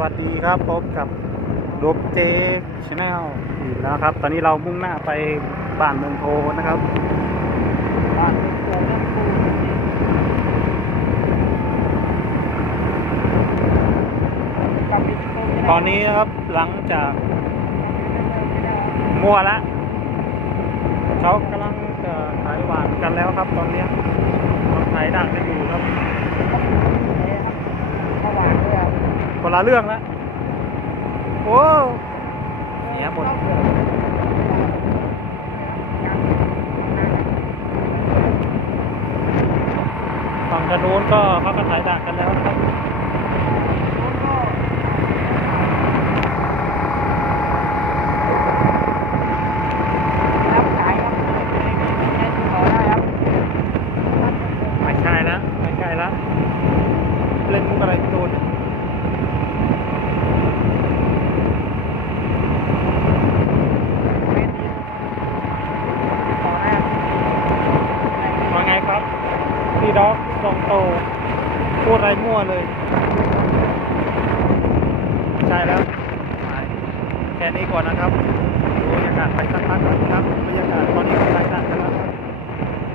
วัสดีครับพบกับดบเจชาแนลอีกแล้วครับ ตอนนี้เรามุ่งหน้าไปบ้านเมืองโพนะครับบ้านเป็นตัวน้ำปูกับมิตรโตไม่ได้ตอนนี้นะครับหลังจากมั่วละเขากำลังจะขายหวานกันแล้วครับ ตอนเนี้ยเราขายดักกันอยู่ครับ เขาหวานด้วยอะ คน ละเรื่องละโอ้เสียหมดฝั่งกระโน้นก็เขาก็ขายดักกันแล้วนะครับรับขายครับไม่ไม่ไม่ใช่ที่ขอได้ครับไม่ใช่แล้วไม่ใช่แล้วเล่นมุกอะไรโดนยว่าไงครับ พี่ด็อกทรงโต พูดอะไรมั่ว เลย ใช่แล้วแค่นี้ก่อนนะครับดูบรรยากาศไปสักพักก่อนครับบรรยากาศตอนนี้ก็สายด่านแล้วครับ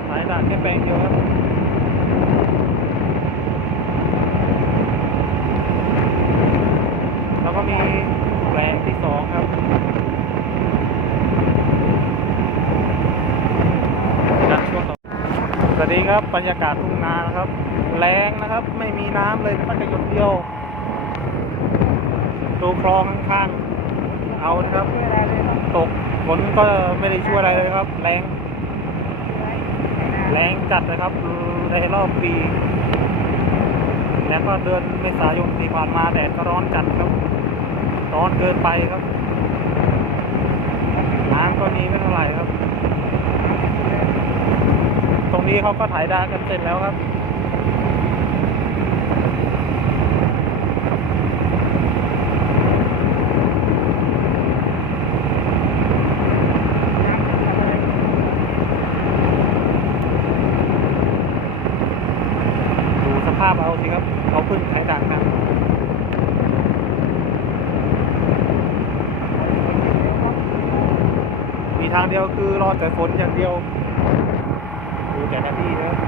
สายด่านแค่แปลงเดียวครับแล้วก็มีแปลงที่สองครับนะช่วงต่อ สวัสดีครับบรรยากาศทุ่งนานะครับ แรงนะครับ ไม่มีน้ำเลยแม้แต่หยดเดียวดูคลองข้างๆเอานะครับ ตกฝนก็ไม่ได้ช่วยอะไรเลยครับ แรง แรงจัดนะครับในรอบปี แล้วก็เดือนเมษายนที่ผ่านมาแดดก็ร้อนจัดครับ ร้อนเกินไปครับน้ำก็มีไม่เท่าไหร่ครับ นี้เขาก็ถ่ายดากันเสร็จแล้วครับดูสภาพเอาสิครับเขาเพิ่งถ่ายดักนะมีทางเดียวคือรอแต่ฝนอย่างเดียว แต่ละที่นะครับ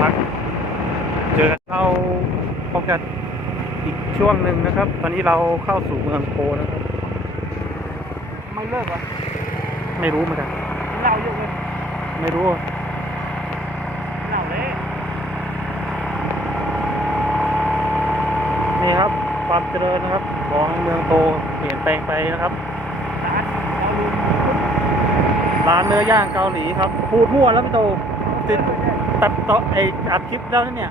พักเจอกันเราพบกันอีกช่วงหนึ่งนะครับ ตอนนี้เราเข้าสู่เมืองโพนะครับ ไม่เลิกเหรอไม่รู้เหมือนกันเหล้าเยอะเลยไม่รู้เหล้าเลยนี่ครับความเจริญนะครับ ของเมืองโพเปลี่ยนแปลงไปนะครับร้านเราลืมร้านเนื้อย่างเกาหลีครับพูดมั่วแล้วพี่โตติดตัดต่อไออัดคลิปแล้วนะเนี่ย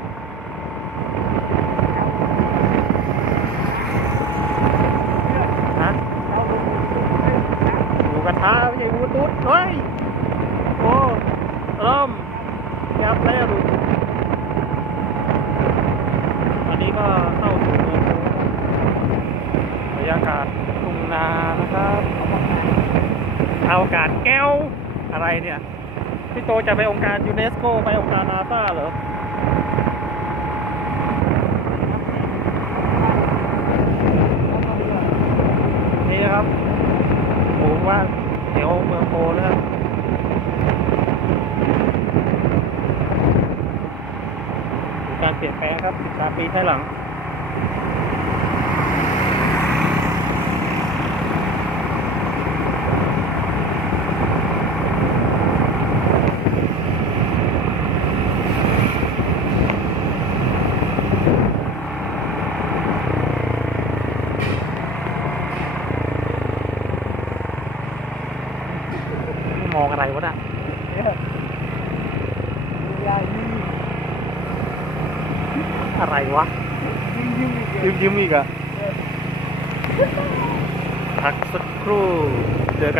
ฮะ เราลืม หมูกระทะไม่ใช่วูดดูดเฮ้ย โอ้เริ่มยับแล้วดูอันนี้ก็เข้าสู่เมืองโพบ รยากาศทุ่งนานะครับอากาศแก้วอะไรเนี่ย พี่โตจะไปองค์การยูเนสโกไปองค์การนาซาเหรอนี่ครับผมว่าแถวเมืองโพนะครับการเปลี่ยนแปลงครับสาปีใช้หลัง ม องอะไรวะน่ะยายนี่อะไรวะยิ้มยิ้มอีกยิ้มยิ้มอีกอะพักสักครู่เจอกัน